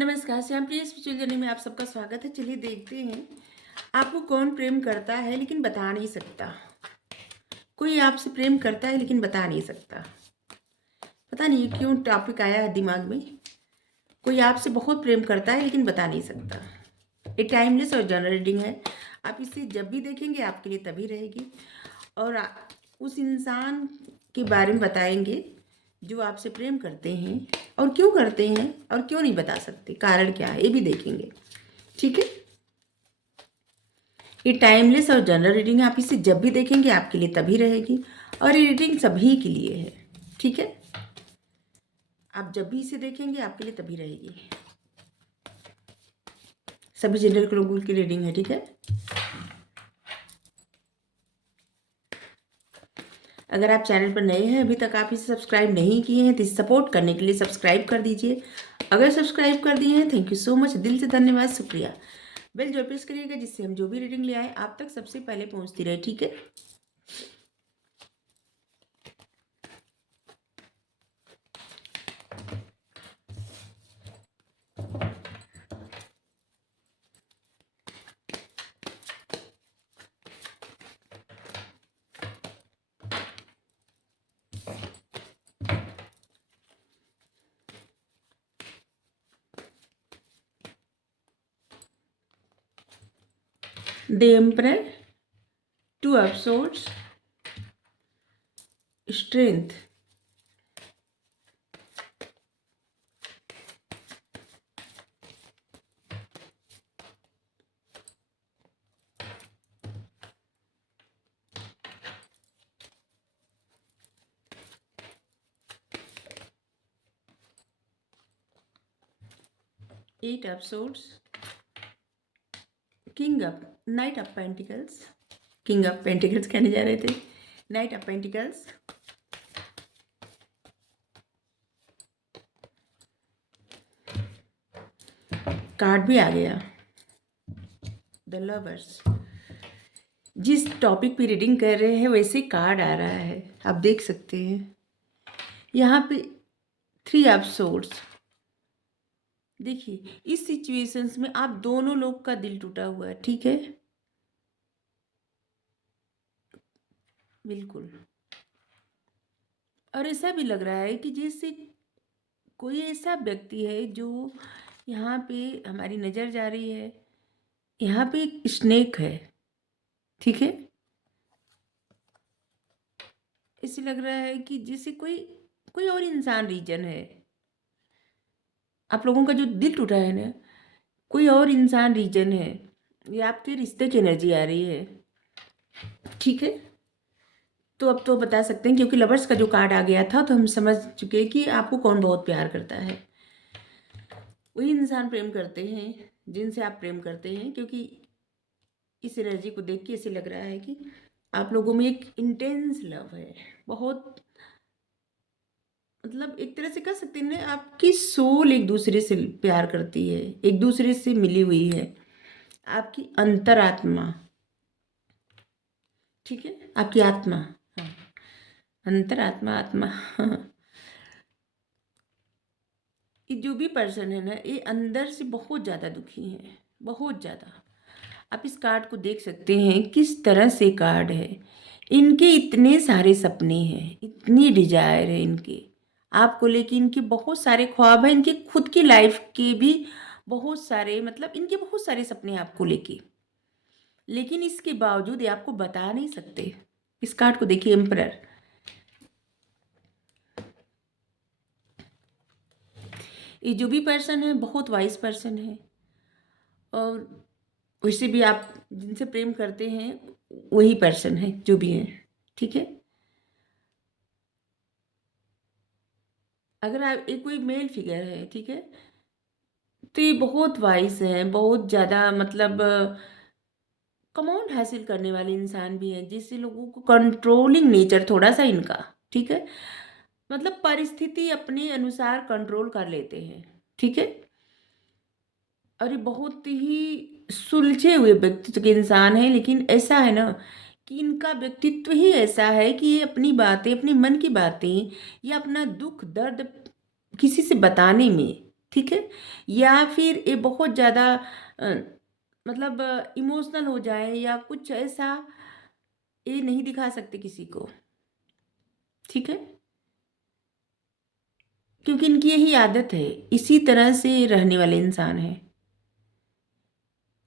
नमस्कार, श्याम प्रिय spiritual journey में आप सबका स्वागत है। चलिए देखते हैं, आपको कौन प्रेम करता है लेकिन बता नहीं सकता। कोई आपसे प्रेम करता है लेकिन बता नहीं सकता। पता नहीं क्यों टॉपिक आया है दिमाग में। कोई आपसे बहुत प्रेम करता है लेकिन बता नहीं सकता। ये टाइमलेस और जनरल रीडिंग है। आप इसे जब भी देखेंगे आपके लिए तभी रहेगी। और उस इंसान के बारे में बताएंगे जो आपसे प्रेम करते हैं और क्यों करते हैं और क्यों नहीं बता सकते, कारण क्या है ये भी देखेंगे। ठीक है, ये टाइमलेस और जनरल रीडिंग है। आप इसे जब भी देखेंगे आपके लिए तभी रहेगी और ये रीडिंग सभी के लिए है। ठीक है, आप जब भी इसे देखेंगे आपके लिए तभी रहेगी। सभी जनरल लोगों की रीडिंग है। ठीक है, अगर आप चैनल पर नए हैं, अभी तक आप इसे सब्सक्राइब नहीं किए हैं तो इसे सपोर्ट करने के लिए सब्सक्राइब कर दीजिए। अगर सब्सक्राइब कर दिए हैं, थैंक यू सो मच, दिल से धन्यवाद, शुक्रिया। बेल जरूर प्रेस करिएगा जिससे हम जो भी रीडिंग ले आए आप तक सबसे पहले पहुंचती रहे। ठीक है, the emperor, two of swords, strength, 8 of swords, king of night of pentacles, king of pentacles कहने जा रहे थे, नाइट ऑफ पेंटिकल्स, कार्ड भी आ गया, द लवर्स। जिस टॉपिक पे रीडिंग कर रहे हैं वैसे कार्ड आ रहा है, आप देख सकते हैं यहाँ पे 3 ऑफ सोर्ड्स। देखिए इस सिचुएशंस में आप दोनों लोग का दिल टूटा हुआ है। ठीक है, बिल्कुल। और ऐसा भी लग रहा है कि जैसे कोई ऐसा व्यक्ति है जो यहाँ पे हमारी नज़र जा रही है, यहाँ पे एक स्नेक है। ठीक है, ऐसे लग रहा है कि जैसे कोई कोई और इंसान रीजन है। आप लोगों का जो दिल टूटा है ना, कोई और इंसान रीजन है, ये आपके रिश्ते की एनर्जी आ रही है। ठीक है, तो अब तो बता सकते हैं क्योंकि लवर्स का जो कार्ड आ गया था तो हम समझ चुके कि आपको कौन बहुत प्यार करता है। वही इंसान प्रेम करते हैं जिनसे आप प्रेम करते हैं, क्योंकि इस एनर्जी को देख के ऐसे लग रहा है कि आप लोगों में एक इंटेंस लव है। बहुत मतलब एक तरह से कह सकते हैं ना, आपकी सोल एक दूसरे से प्यार करती है, एक दूसरे से मिली हुई है आपकी अंतरात्मा। ठीक है, आपकी आत्मा, हाँ, अंतरात्मा, आत्मा। ये जो भी पर्सन है ना, ये अंदर से बहुत ज़्यादा दुखी है, बहुत ज़्यादा। आप इस कार्ड को देख सकते हैं किस तरह से कार्ड है। इनके इतने सारे सपने हैं, इतनी डिजायर है इनके आपको लेके, इनके बहुत सारे ख्वाब हैं, इनके खुद की लाइफ के भी बहुत सारे, मतलब इनके बहुत सारे सपने हैं आपको लेके, लेकिन इसके बावजूद ये आपको बता नहीं सकते। इस कार्ड को देखिए, एम्परर। ये जो भी पर्सन है बहुत वाइज पर्सन है, और वैसे भी आप जिनसे प्रेम करते हैं वही पर्सन है जो भी है। ठीक है, अगर आप एक कोई मेल फिगर है, ठीक है, तो ये बहुत वाइज है, बहुत ज़्यादा, मतलब कमांड हासिल करने वाले इंसान भी हैं, जिससे लोगों को कंट्रोलिंग नेचर थोड़ा सा इनका। ठीक है, मतलब परिस्थिति अपने अनुसार कंट्रोल कर लेते हैं। ठीक है, और ये बहुत ही सुलझे हुए व्यक्तित्व के इंसान हैं, लेकिन ऐसा है ना कि इनका व्यक्तित्व ही ऐसा है कि ये अपनी बातें, अपने मन की बातें या अपना दुख दर्द किसी से बताने में ठीक है? या फिर ये बहुत ज़्यादा अ, मतलब इमोशनल हो जाए या कुछ ऐसा, ये नहीं दिखा सकते किसी को, ठीक है? क्योंकि इनकी यही आदत है, इसी तरह से रहने वाले इंसान हैं।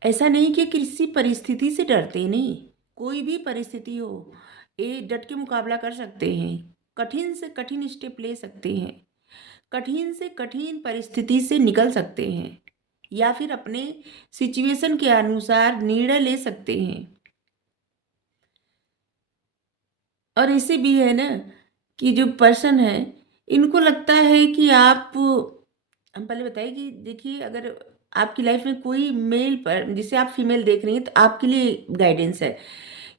ऐसा नहीं कि किसी परिस्थिति से डरते नहीं, कोई भी परिस्थिति हो, ये डट के मुकाबला कर सकते हैं, कठिन से कठिन स्टेप ले सकते हैं, कठिन से कठिन परिस्थिति से निकल सकते हैं, या फिर अपने सिचुएशन के अनुसार निर्णय ले सकते हैं। और ऐसे भी है ना कि जो पर्सन है, इनको लगता है कि आप, हम पहले बताइए कि देखिए, अगर आपकी लाइफ में कोई मेल पर, जिसे आप फीमेल देख रही हैं, तो आपके लिए गाइडेंस है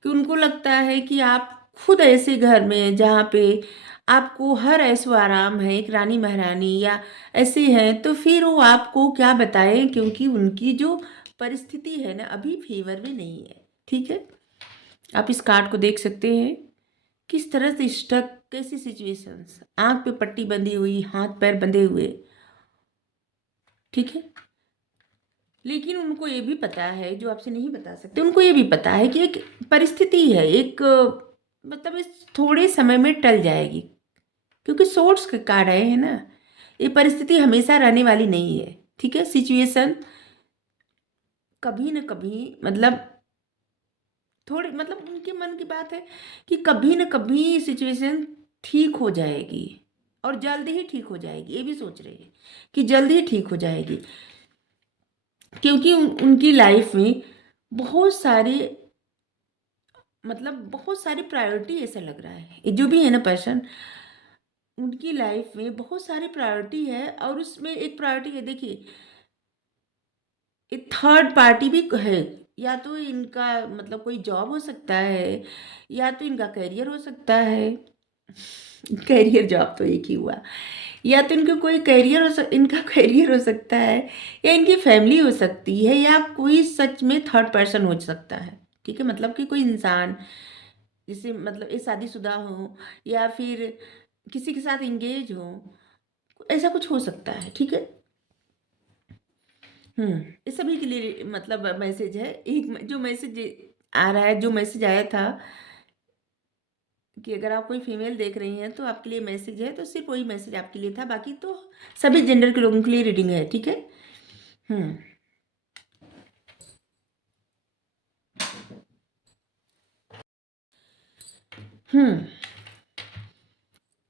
कि उनको लगता है कि आप खुद ऐसे घर में हैं जहाँ पे आपको हर ऐशो आराम है, एक रानी महारानी या ऐसे हैं, तो फिर वो आपको क्या बताएं, क्योंकि उनकी जो परिस्थिति है ना, अभी फेवर में नहीं है, ठीक है? आप इस कार्ड को देख सकते हैं, किस तरह से स्टक, कैसी सिचुएशंस, आंख पे पट्टी बंधी हुई, हाथ पैर बंधे हुए, ठीक है? लेकिन उनको ये भी पता है, जो आपसे नहीं बता सकते, उनको ये भी पता है कि एक परिस्थिति है, एक मतलब इस थोड़े समय में टल जाएगी, क्योंकि सोर्स के कार्ड आए हैं ना, ये परिस्थिति हमेशा रहने वाली नहीं है, ठीक है? सिचुएशन कभी न कभी, मतलब थोड़ी, मतलब उनके मन की बात है कि कभी न कभी सिचुएशन ठीक हो जाएगी, और जल्द ही ठीक हो जाएगी, ये भी सोच रहे हैं कि जल्द ही ठीक हो जाएगी, क्योंकि उनकी लाइफ में बहुत सारे, मतलब बहुत सारी प्रायोरिटी, ऐसा लग रहा है, ये जो भी है ना पर्सन, उनकी लाइफ में बहुत सारी प्रायोरिटी है, और उसमें एक प्रायोरिटी है, देखिए, एक थर्ड पार्टी भी है, या तो इनका मतलब कोई जॉब हो सकता है, या तो इनका करियर हो सकता है, करियर जॉब तो एक ही हुआ, या तो इनका कोई करियर इनका करियर हो सकता है, या इनकी फैमिली हो सकती है, या कोई सच में थर्ड पर्सन हो सकता है, ठीक है? मतलब कि कोई इंसान, जिसे मतलब ये शादीशुदा हो, या फिर किसी के साथ इंगेज हो, ऐसा कुछ हो सकता है, ठीक है? इस सभी के लिए मतलब मैसेज है, एक जो मैसेज आ रहा है, जो मैसेज आया था कि अगर आप कोई फीमेल देख रही हैं तो आपके लिए मैसेज है, तो सिर्फ वही मैसेज आपके लिए था, बाकी तो सभी जेंडर के लोगों के लिए रीडिंग है, ठीक है? हम्म हम्म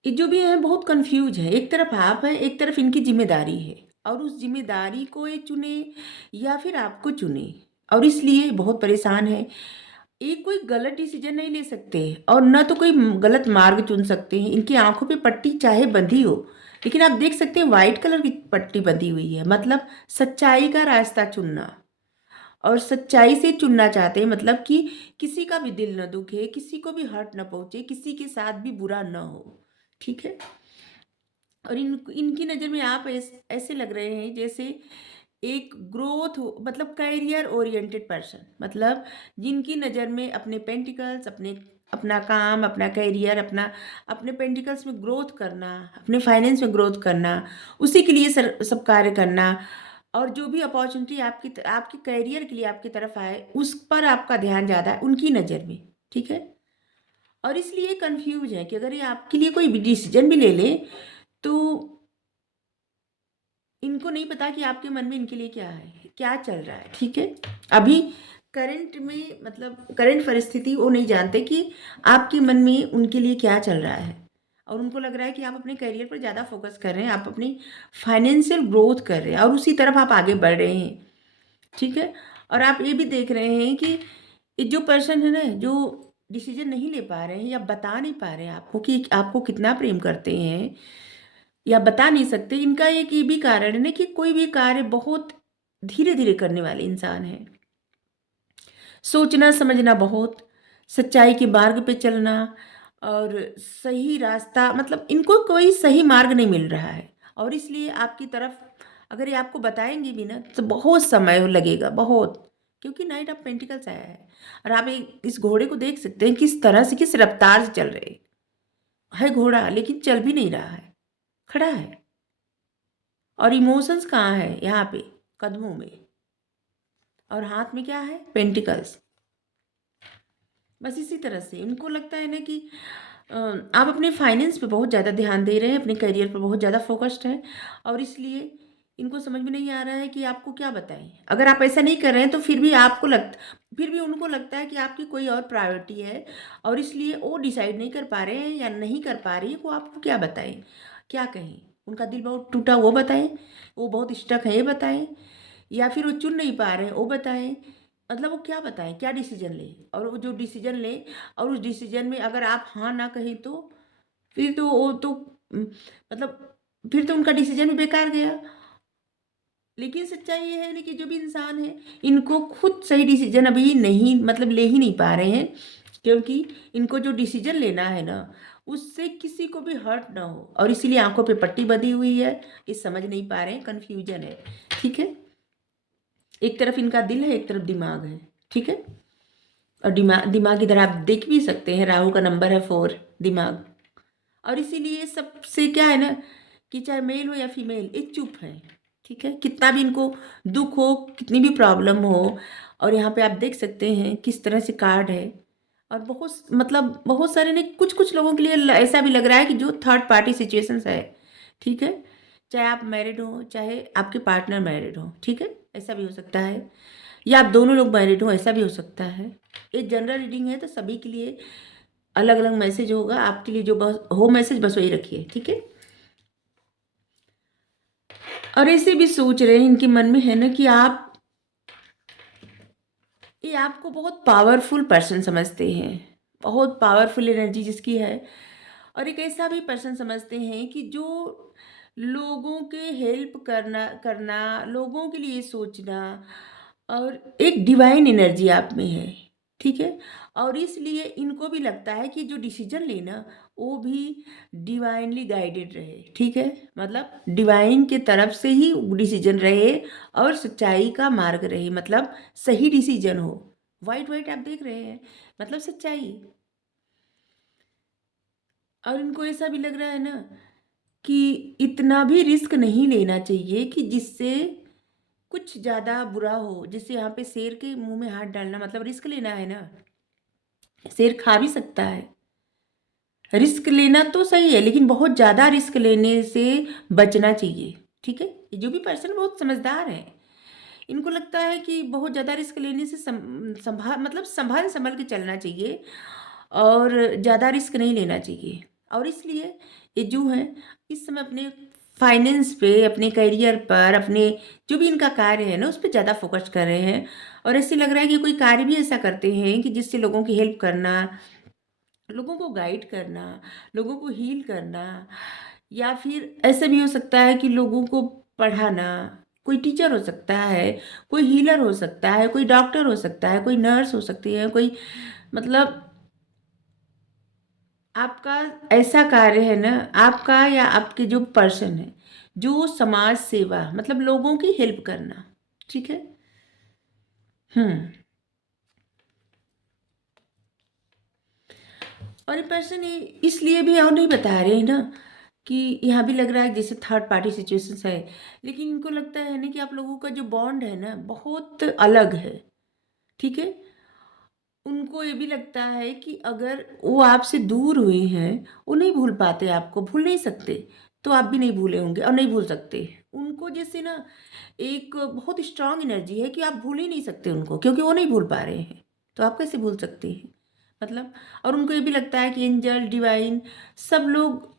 ये जो भी है बहुत कंफ्यूज है, एक तरफ आप है, एक तरफ इनकी जिम्मेदारी है, और उस जिम्मेदारी को ये चुने या फिर आपको चुने, और इसलिए बहुत परेशान है। ये कोई गलत डिसीजन नहीं ले सकते, और न तो कोई गलत मार्ग चुन सकते हैं, इनकी आंखों पे पट्टी चाहे बंधी हो, लेकिन आप देख सकते हैं वाइट कलर की पट्टी बंधी हुई है, मतलब सच्चाई का रास्ता चुनना, और सच्चाई से चुनना चाहते हैं, मतलब कि किसी का भी दिल न दुखे, किसी को भी हर्ट न पहुंचे, किसी के साथ भी बुरा न हो, ठीक है? और इनकी नज़र में आप ऐसे लग रहे हैं जैसे एक ग्रोथ हो, मतलब कैरियर ओरिएंटेड पर्सन, मतलब जिनकी नज़र में अपने पेंटिकल्स, अपने अपना काम, अपना कैरियर, अपना अपने पेंटिकल्स में ग्रोथ करना, अपने फाइनेंस में ग्रोथ करना, उसी के लिए सब कार्य करना, और जो भी अपॉर्चुनिटी आपके कैरियर के लिए आपकी तरफ आए, उस पर आपका ध्यान ज़्यादा है उनकी नज़र में, ठीक है? और इसलिए कंफ्यूज है कि अगर ये आपके लिए कोई भी डिसीजन भी ले ले, तो इनको नहीं पता कि आपके मन में इनके लिए क्या है, क्या चल रहा है, ठीक है? अभी करंट में, मतलब करंट परिस्थिति वो नहीं जानते कि आपके मन में उनके लिए क्या चल रहा है, और उनको लग रहा है कि आप अपने करियर पर ज़्यादा फोकस कर रहे हैं, आप अपनी फाइनेंशियल ग्रोथ कर रहे हैं, और उसी तरफ आप आगे बढ़ रहे हैं, ठीक है? और आप ये भी देख रहे हैं कि ये जो पर्सन है ना, जो डिसीजन नहीं ले पा रहे हैं, या बता नहीं पा रहे हैं आपको कि आपको कितना प्रेम करते हैं, या बता नहीं सकते, इनका एक ये भी कारण है ना कि कोई भी कार्य बहुत धीरे धीरे करने वाले इंसान है, सोचना समझना बहुत, सच्चाई के मार्ग पे चलना, और सही रास्ता, मतलब इनको कोई सही मार्ग नहीं मिल रहा है, और इसलिए आपकी तरफ अगर ये आपको बताएंगे भी ना, तो बहुत समय लगेगा, बहुत, क्योंकि नाइट ऑफ पेंटिकल्स आया है, और आप इस घोड़े को देख सकते हैं किस तरह से, किस रफ्तार से चल रहे है घोड़ा, लेकिन चल भी नहीं रहा है, खड़ा है, और इमोशंस कहाँ है? यहाँ पे कदमों में, और हाथ में क्या है? पेंटिकल्स। बस इसी तरह से इनको लगता है ना कि आप अपने फाइनेंस पे बहुत ज़्यादा ध्यान दे रहे हैं, अपने करियर पर बहुत ज़्यादा फोकस्ड हैं, और इसलिए इनको समझ में नहीं आ रहा है कि आपको क्या बताएं। अगर आप ऐसा नहीं कर रहे हैं तो फिर भी उनको लगता है कि आपकी कोई और प्रायोरिटी है, और इसलिए वो डिसाइड नहीं कर पा रहे हैं या नहीं कर पा रही है वो आपको क्या बताएं, क्या कहें। उनका दिल बहुत टूटा, वो बताएं। वो बहुत स्टक है, ये बताएं। या फिर वो चुन नहीं पा रहे हैं, वो बताएं। मतलब वो क्या बताएं, क्या डिसीजन लें, और वो जो डिसीजन लें और उस डिसीजन में अगर आप हाँ ना कहें तो फिर तो वो तो मतलब फिर तो उनका डिसीजन भी बेकार गया। लेकिन सच्चाई ये है ना कि जो भी इंसान है, इनको खुद सही डिसीजन अभी नहीं मतलब ले ही नहीं पा रहे हैं, क्योंकि इनको जो डिसीजन लेना है ना, उससे किसी को भी हर्ट ना हो, और इसीलिए आंखों पे पट्टी बंधी हुई है। ये समझ नहीं पा रहे हैं, कन्फ्यूजन है। ठीक है, एक तरफ इनका दिल है, एक तरफ दिमाग है। ठीक है, और दिमाग इधर आप देख भी सकते हैं, राहु का नंबर है 4, दिमाग। और इसीलिए सबसे क्या है ना कि चाहे मेल हो या फीमेल, ये चुप है। ठीक है, कितना भी इनको दुख हो, कितनी भी प्रॉब्लम हो। और यहाँ पे आप देख सकते हैं किस तरह से कार्ड है, और बहुत सारे नहीं, कुछ कुछ लोगों के लिए ऐसा भी लग रहा है कि जो थर्ड पार्टी सिचुएशंस है। ठीक है, चाहे आप मैरिड हो, चाहे आपके पार्टनर मैरिड हो। ठीक है, ऐसा भी हो सकता है, या आप दोनों लोग मैरिड हो, ऐसा भी हो सकता है। ये जनरल रीडिंग है, तो सभी के लिए अलग अलग मैसेज होगा। आपके लिए जो बस हो मैसेज, बस वही रखिए। ठीक है, और ऐसे भी सोच रहे हैं इनके मन में है ना कि ये आपको बहुत पावरफुल पर्सन समझते हैं, बहुत पावरफुल एनर्जी जिसकी है। और एक ऐसा भी पर्सन समझते हैं कि जो लोगों के हेल्प करना करना, लोगों के लिए सोचना, और एक डिवाइन एनर्जी आप में है। ठीक है, और इसलिए इनको भी लगता है कि जो डिसीजन लेना वो भी डिवाइनली गाइडेड रहे। ठीक है, मतलब डिवाइन के तरफ से ही डिसीजन रहे, और सच्चाई का मार्ग रहे, मतलब सही डिसीजन हो। वाइट वाइट आप देख रहे हैं, मतलब सच्चाई। और इनको ऐसा भी लग रहा है ना कि इतना भी रिस्क नहीं लेना चाहिए कि जिससे कुछ ज़्यादा बुरा हो। जैसे यहाँ पे शेर के मुंह में हाथ डालना, मतलब रिस्क लेना है ना। शेर खा भी सकता है। रिस्क लेना तो सही है, लेकिन बहुत ज़्यादा रिस्क लेने से बचना चाहिए। ठीक है, ये जो भी पर्सन बहुत समझदार है, इनको लगता है कि बहुत ज़्यादा रिस्क लेने से संभाल संभल के चलना चाहिए, और ज़्यादा रिस्क नहीं लेना चाहिए। और इसलिए ये जो है इस समय अपने फाइनेंस पे, अपने करियर पर, अपने जो भी इनका कार्य है ना, उस पर ज़्यादा फोकस कर रहे हैं। और ऐसे लग रहा है कि कोई कार्य भी ऐसा करते हैं कि जिससे लोगों की हेल्प करना, लोगों को गाइड करना, लोगों को हील करना, या फिर ऐसा भी हो सकता है कि लोगों को पढ़ाना। कोई टीचर हो सकता है, कोई हीलर हो सकता है, कोई डॉक्टर हो सकता है, कोई नर्स हो सकती है, कोई मतलब आपका ऐसा कार्य है ना, आपका या आपके जो पर्सन है, जो समाज सेवा, मतलब लोगों की हेल्प करना। ठीक है, हम्म। और ये पर्सन इसलिए भी और नहीं बता रहे हैं ना कि यहाँ भी लग रहा है जैसे थर्ड पार्टी सिचुएशंस है, लेकिन इनको लगता है ना कि आप लोगों का जो बॉन्ड है ना, बहुत अलग है। ठीक है, उनको ये भी लगता है कि अगर वो आपसे दूर हुए हैं, वो नहीं भूल पाते, आपको भूल नहीं सकते, तो आप भी नहीं भूले होंगे और नहीं भूल सकते उनको। जैसे ना एक बहुत स्ट्रांग एनर्जी है कि आप भूल ही नहीं सकते उनको, क्योंकि वो नहीं भूल पा रहे हैं, तो आप कैसे भूल सकते हैं मतलब। और उनको ये भी लगता है कि एंजल, डिवाइन, सब लोग,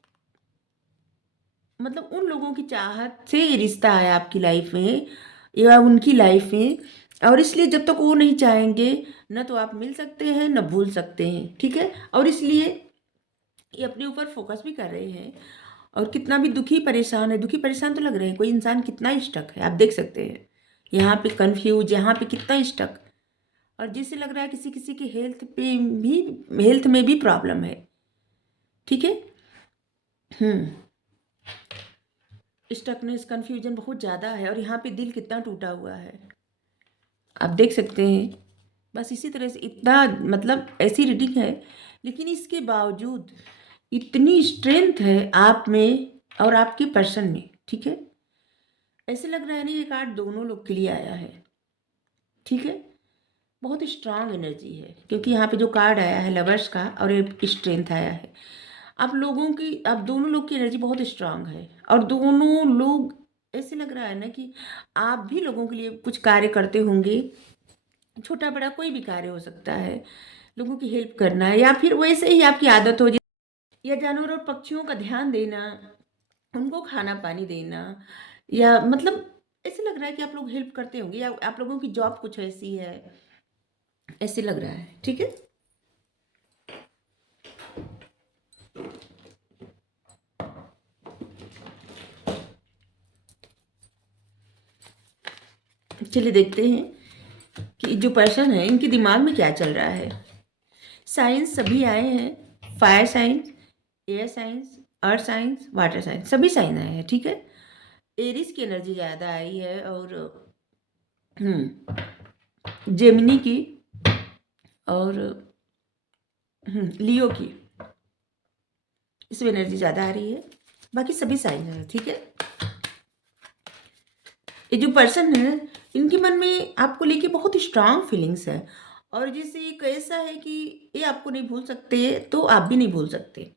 मतलब उन लोगों की चाहत से ये रिश्ता आया आपकी लाइफ में या उनकी लाइफ में। और इसलिए जब तक वो नहीं चाहेंगे, न तो आप मिल सकते हैं, न भूल सकते हैं। ठीक है, और इसलिए ये अपने ऊपर फोकस भी कर रहे हैं। और कितना भी दुखी परेशान है, दुखी परेशान तो लग रहे हैं, कोई इंसान कितना स्टक है, आप देख सकते हैं यहाँ पे कंफ्यूज, यहाँ पे कितना स्टक। और जिससे लग रहा है किसी किसी की हेल्थ में भी प्रॉब्लम है। ठीक है, हम्म। स्टकनेस, कन्फ्यूजन बहुत ज़्यादा है, और यहाँ पे दिल कितना टूटा हुआ है, आप देख सकते हैं। बस इसी तरह से इतना, मतलब ऐसी रीडिंग है, लेकिन इसके बावजूद इतनी स्ट्रेंथ है आप में और आपके पर्सन में। ठीक है, ऐसे लग रहा है ना ये कार्ड दोनों लोग के लिए आया है, ठीक है। बहुत स्ट्रांग एनर्जी है, क्योंकि यहाँ पे जो कार्ड आया है लवर्स का और एक स्ट्रेंथ आया है। आप दोनों लोग की एनर्जी बहुत स्ट्रांग है, और दोनों लोग ऐसे लग रहा है ना कि आप भी लोगों के लिए कुछ कार्य करते होंगे। छोटा बड़ा कोई भी कार्य हो सकता है, लोगों की हेल्प करना, या फिर वैसे ही आपकी आदत हो, या जानवर और पक्षियों का ध्यान देना, उनको खाना पानी देना, या मतलब ऐसे लग रहा है कि आप लोग हेल्प करते होंगे, या आप लोगों की जॉब कुछ ऐसी है, ऐसे लग रहा है, ठीक है। चलिए देखते हैं कि जो पर्सन है इनके दिमाग में क्या चल रहा है। साइंस सभी आए हैं, fire science, air science, earth science, water science, सभी साइन आए हैं, ठीक है। एरिस की एनर्जी ज़्यादा आई है, और जेमिनी की, और लियो की, इसमें एनर्जी ज़्यादा आ रही है। बाकी सभी साइन है, ठीक है। ये जो पर्सन है इनके मन में आपको लेके बहुत स्ट्रांग फीलिंग्स है, और जैसे एक ऐसा है कि ये आपको नहीं भूल सकते, तो आप भी नहीं भूल सकते।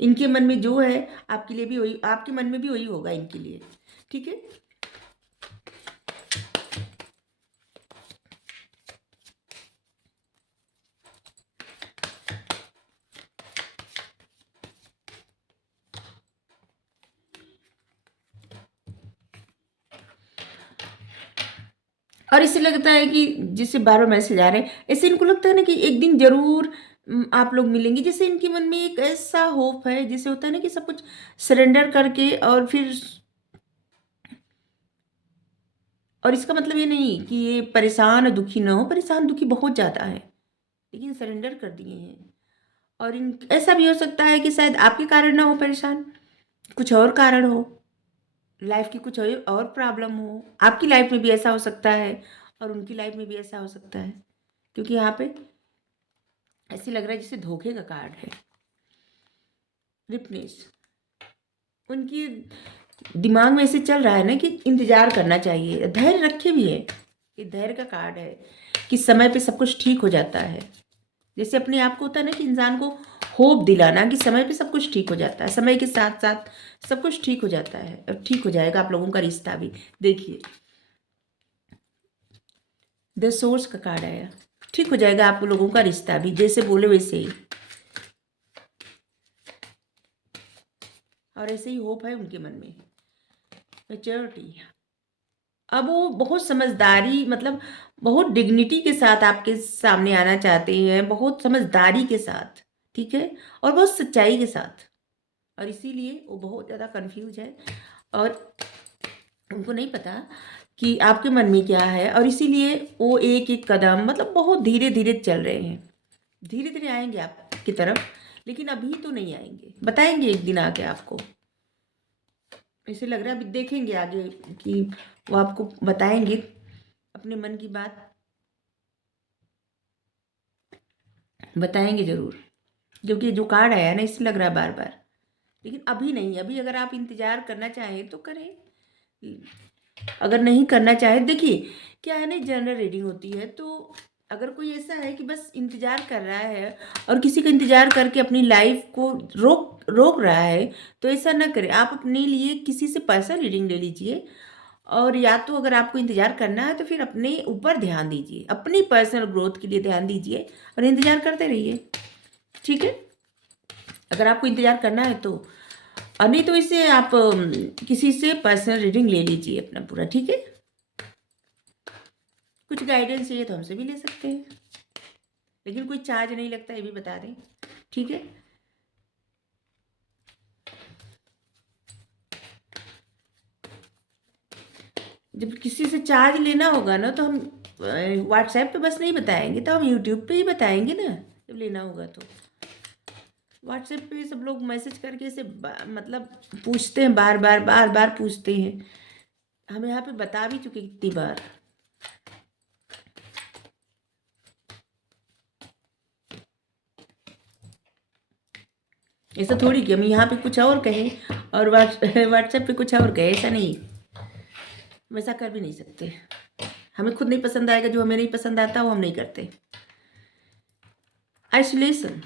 इनके मन में जो है आपके लिए भी वही, आपके मन में भी वही होगा इनके लिए, ठीक है। और इसे लगता है कि जिससे बार बार मैसेज आ रहे हैं, ऐसे इनको लगता है ना कि एक दिन जरूर आप लोग मिलेंगे। जैसे इनके मन में एक ऐसा होप है, जैसे होता है ना कि सब कुछ सरेंडर करके, और इसका मतलब ये नहीं कि ये परेशान और दुखी ना हो, परेशान दुखी बहुत ज़्यादा है, लेकिन सरेंडर कर दिए हैं। और इन ऐसा भी हो सकता है कि शायद आपके कारण ना हो परेशान, कुछ और कारण हो, लाइफ की कुछ और प्रॉब्लम हो। आपकी लाइफ में भी ऐसा हो सकता है, और उनकी लाइफ में भी ऐसा हो सकता है, क्योंकि यहाँ पे ऐसे लग रहा है जैसे धोखे का कार्ड है। रिपनेस, उनकी दिमाग में ऐसे चल रहा है ना कि इंतजार करना चाहिए, धैर्य रखे भी है। ये धैर्य का कार्ड है कि समय पे सब कुछ ठीक हो जाता है। जैसे अपने आप को होता है ना कि इंसान को होप दिलाना कि समय पे सब कुछ ठीक हो जाता है, समय के साथ साथ सब कुछ ठीक हो जाता है, और ठीक हो जाएगा आप लोगों का रिश्ता भी। देखिए द सोर्स का कार्ड आया, ठीक हो जाएगा आप लोगों का रिश्ता भी, जैसे बोले वैसे ही, और ऐसे ही होप है उनके मन में। मैच्योरिटी, अब वो बहुत समझदारी, मतलब बहुत डिग्निटी के साथ आपके सामने आना चाहते हैं, बहुत समझदारी के साथ, ठीक है, और बहुत सच्चाई के साथ। और इसीलिए वो बहुत ज़्यादा कंफ्यूज है, और उनको नहीं पता कि आपके मन में क्या है, और इसीलिए वो एक एक कदम, मतलब बहुत धीरे धीरे चल रहे हैं। धीरे धीरे आएंगे आपकी तरफ, लेकिन अभी तो नहीं आएंगे, बताएंगे एक दिन आके आपको। ऐसे लग रहा है अभी देखेंगे आगे कि वो आपको बताएंगे अपने मन की बात, बताएंगे ज़रूर, क्योंकि जो कार्ड आया है ना इससे लग रहा है बार बार। लेकिन अभी नहीं, अभी अगर आप इंतज़ार करना चाहें तो करें, अगर नहीं करना चाहे, देखिए क्या है ना, जनरल रीडिंग होती है, तो अगर कोई ऐसा है कि बस इंतज़ार कर रहा है और किसी का इंतज़ार करके अपनी लाइफ को रोक रोक रहा है, तो ऐसा ना करें। आप अपने लिए किसी से पर्सनल रीडिंग ले लीजिए, और या तो अगर आपको इंतज़ार करना है तो फिर अपने ऊपर ध्यान दीजिए, अपनी पर्सनल ग्रोथ के लिए ध्यान दीजिए, और इंतज़ार करते रहिए, ठीक है। अगर आपको इंतज़ार करना है तो, और नहीं तो इसे आप किसी से पर्सनल रीडिंग ले लीजिए अपना पूरा, ठीक है। कुछ गाइडेंस चाहिए तो हमसे भी ले सकते हैं, लेकिन कोई चार्ज नहीं लगता, ये भी बता दें, ठीक है। जब किसी से चार्ज लेना होगा ना, तो हम व्हाट्सएप पे बस नहीं बताएंगे, तो हम यूट्यूब पे ही बताएंगे ना, जब लेना होगा तो। व्हाट्सएप पे सब लोग मैसेज करके इसे मतलब पूछते हैं, बार बार बार बार पूछते हैं, हम यहाँ पे बता भी चुके कितनी बार। ऐसा थोड़ी कि हम यहाँ पे कुछ और कहें और व्हाट्सएप पे कुछ और कहें, ऐसा नहीं। वैसा कर भी नहीं सकते। हमें खुद नहीं पसंद आएगा, जो हमें नहीं पसंद आता वो हम नहीं करते। आइसोलेशन,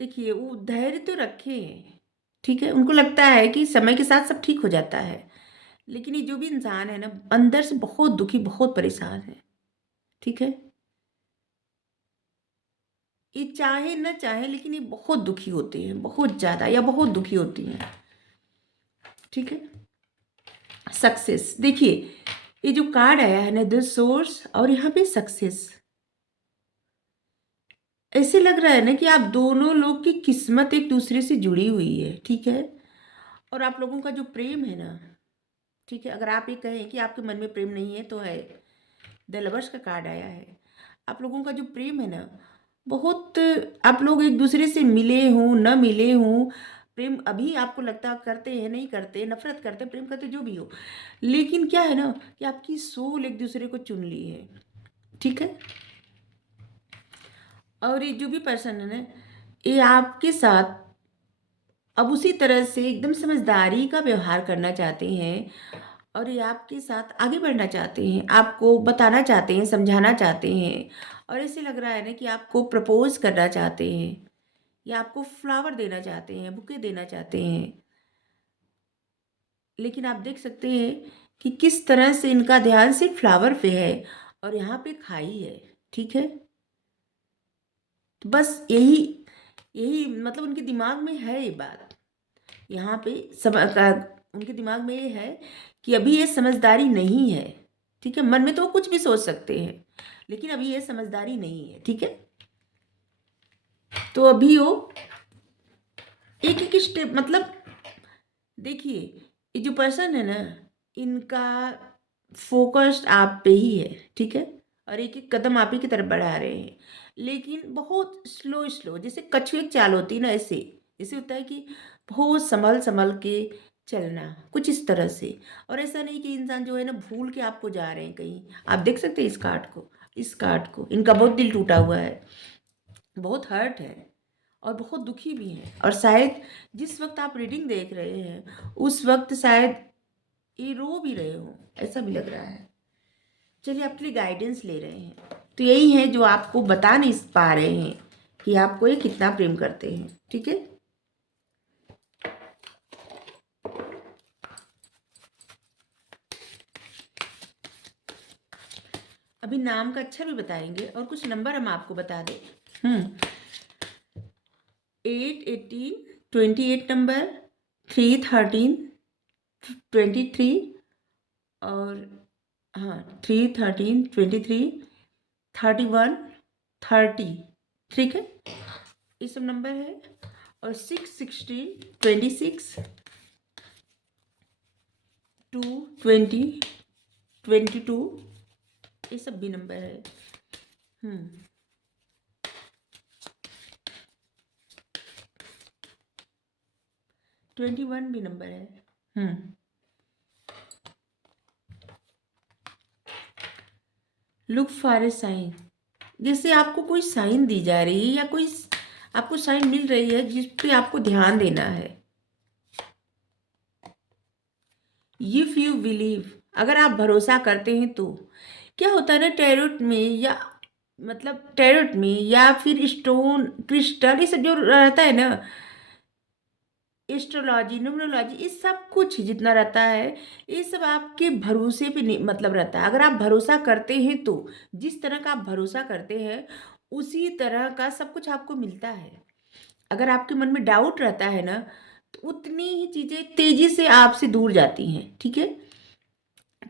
देखिए वो धैर्य तो रखे हैं, ठीक है, उनको लगता है कि समय के साथ सब ठीक हो जाता है, लेकिन ये जो भी इंसान है ना, अंदर से बहुत दुखी, बहुत परेशान है, ठीक है। ये चाहे न चाहे, लेकिन ये बहुत दुखी होते हैं, बहुत ज़्यादा, या बहुत दुखी होती हैं, ठीक है। सक्सेस, देखिए ये जो कार्ड आया है ना, द सोर्स, और यहाँ पे सक्सेस, ऐसे लग रहा है ना कि आप दोनों लोग की किस्मत एक दूसरे से जुड़ी हुई है, ठीक है। और आप लोगों का जो प्रेम है ना, ठीक है, अगर आप ये कहें कि आपके मन में प्रेम नहीं है तो है, द लवर्स का कार्ड आया है। आप लोगों का जो प्रेम है ना, बहुत, आप लोग एक दूसरे से मिले हों न मिले हों, प्रेम अभी आपको लगता करते हैं, नहीं करते, नफरत करते, प्रेम करते, जो भी हो, लेकिन क्या है ना कि आपकी सोल एक दूसरे को चुन ली है, ठीक है। और ये जो भी पर्सन है ना, ये आपके साथ अब उसी तरह से एकदम समझदारी का व्यवहार करना चाहते हैं, और ये आपके साथ आगे बढ़ना चाहते हैं, आपको बताना चाहते हैं, समझाना चाहते हैं, और ऐसे लग रहा है ना कि आपको प्रपोज करना चाहते हैं, या आपको फ्लावर देना चाहते हैं, बुके देना चाहते हैं। लेकिन आप देख सकते हैं कि किस तरह से इनका ध्यान सिर्फ फ्लावर पे है, और यहाँ पे खाई है, ठीक है। तो बस यही यही मतलब उनके दिमाग में है ये बात, यहाँ पे उनके दिमाग में ये है कि अभी ये समझदारी नहीं है, ठीक है। मन में तो वो कुछ भी सोच सकते हैं, लेकिन अभी ये समझदारी नहीं है, ठीक है। तो अभी वो एक एक स्टेप, मतलब देखिए ये जो पर्सन है ना, इनका फोकस आप पे ही है, ठीक है, और एक एक कदम आप ही की तरफ बढ़ा रहे हैं, लेकिन बहुत स्लो स्लो, जैसे कछुए की चाल होती है ना, ऐसे जैसे होता है कि बहुत संभल संभल के चलना, कुछ इस तरह से। और ऐसा नहीं कि इंसान जो है ना भूल के आपको जा रहे हैं कहीं। आप देख सकते हैं इस कार्ड को, इनका बहुत दिल टूटा हुआ है, बहुत हर्ट है, और बहुत दुखी भी हैं, और शायद जिस वक्त आप रीडिंग देख रहे हैं उस वक्त शायद ये रो भी रहे हो, ऐसा भी लग रहा है। चलिए आपके लिए गाइडेंस ले रहे हैं, तो यही है जो आपको बता नहीं पा रहे हैं कि आपको ये कितना प्रेम करते हैं, ठीक है। अभी नाम का अक्षर भी बताएंगे, और कुछ नंबर हम आपको बता दें। 8, 18, 28 नंबर, 3, 13, 23, और हाँ 3, 13, 23, 31, 30, ठीक है, ये सब नंबर है। और 6, 16, 26, 2, 20, 22, ये सब भी नंबर है। 21 भी नंबर है। लुक फॉर ए साइन, जैसे आपको कोई साइन दी जा रही है, या कोई आपको साइन मिल रही है जिस पे आपको ध्यान देना है। इफ यू बिलीव, अगर आप भरोसा करते हैं तो क्या होता है ना, टैरोट में, या मतलब टैरोट में, या फिर स्टोन क्रिस्टल, ये सब जो रहता है ना, एस्ट्रोलॉजी, न्यूमरोलॉजी, ये सब कुछ जितना रहता है, ये सब आपके भरोसे पे मतलब रहता है। अगर आप भरोसा करते हैं तो जिस तरह का आप भरोसा करते हैं उसी तरह का सब कुछ आपको मिलता है। अगर आपके मन में डाउट रहता है ना, तो उतनी ही चीज़ें तेज़ी से आपसे दूर जाती हैं, ठीक है।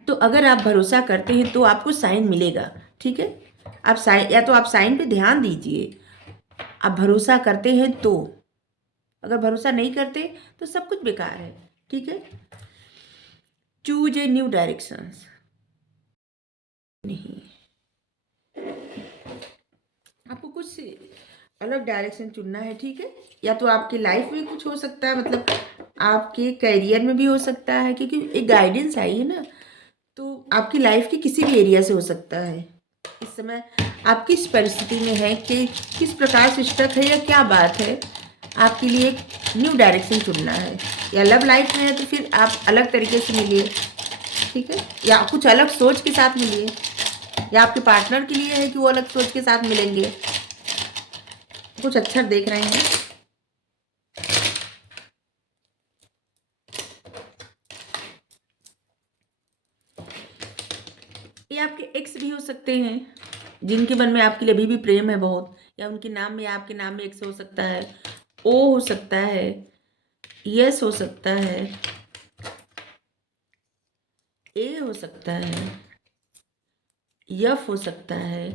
तो अगर आप भरोसा करते हैं तो आपको साइन मिलेगा, ठीक है। आप साइन, या तो आप साइन पे ध्यान दीजिए, आप भरोसा करते हैं तो। अगर भरोसा नहीं करते तो सब कुछ बेकार है, ठीक है। चूज ए न्यू डायरेक्शंस, नहीं, आपको कुछ अलग डायरेक्शन चुनना है, ठीक है। या तो आपकी लाइफ में कुछ हो सकता है, मतलब आपके करियर में भी हो सकता है, क्योंकि एक गाइडेंस आई है ना, तो आपकी लाइफ के किसी भी एरिया से हो सकता है। इस समय आप किस परिस्थिति में है, कि किस प्रकार से स्टक है, या क्या बात है, आपके लिए एक न्यू डायरेक्शन चुनना है। या लव लाइफ में है तो फिर आप अलग तरीके से मिलिए, ठीक है, या कुछ अलग सोच के साथ मिलिए, या आपके पार्टनर के लिए है कि वो अलग सोच के साथ मिलेंगे। कुछ अक्षर देख रहे हैं। ये आपके एक्स भी हो सकते हैं, जिनके मन में आपके लिए अभी भी प्रेम है बहुत, या उनके नाम में आपके नाम में एक्स हो सकता है, ओ हो सकता है, यस हो सकता है, ए हो सकता है, यफ हो सकता है,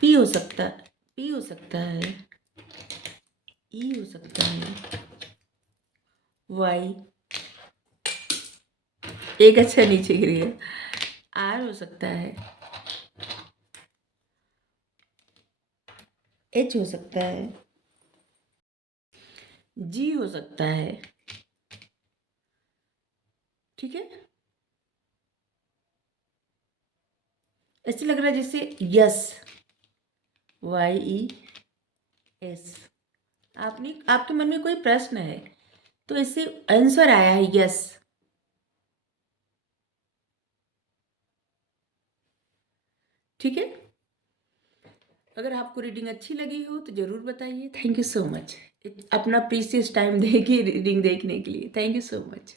पी हो सकता है, पी हो सकता है, ई हो सकता है, वाई, एक अच्छा नीचे गिर गया, आर हो सकता है, एच हो सकता है, जी हो सकता है। ठीक है, ऐसे लग रहा है जैसे यस, वाई ई एस। आपने आपके मन में कोई प्रश्न है तो इससे आंसर आया है यस। ठीक है, अगर आपको रीडिंग अच्छी लगी हो तो ज़रूर बताइए। थैंक यू सो मच अपना प्रीशियस टाइम देके रीडिंग देखने के लिए। Thank you so much.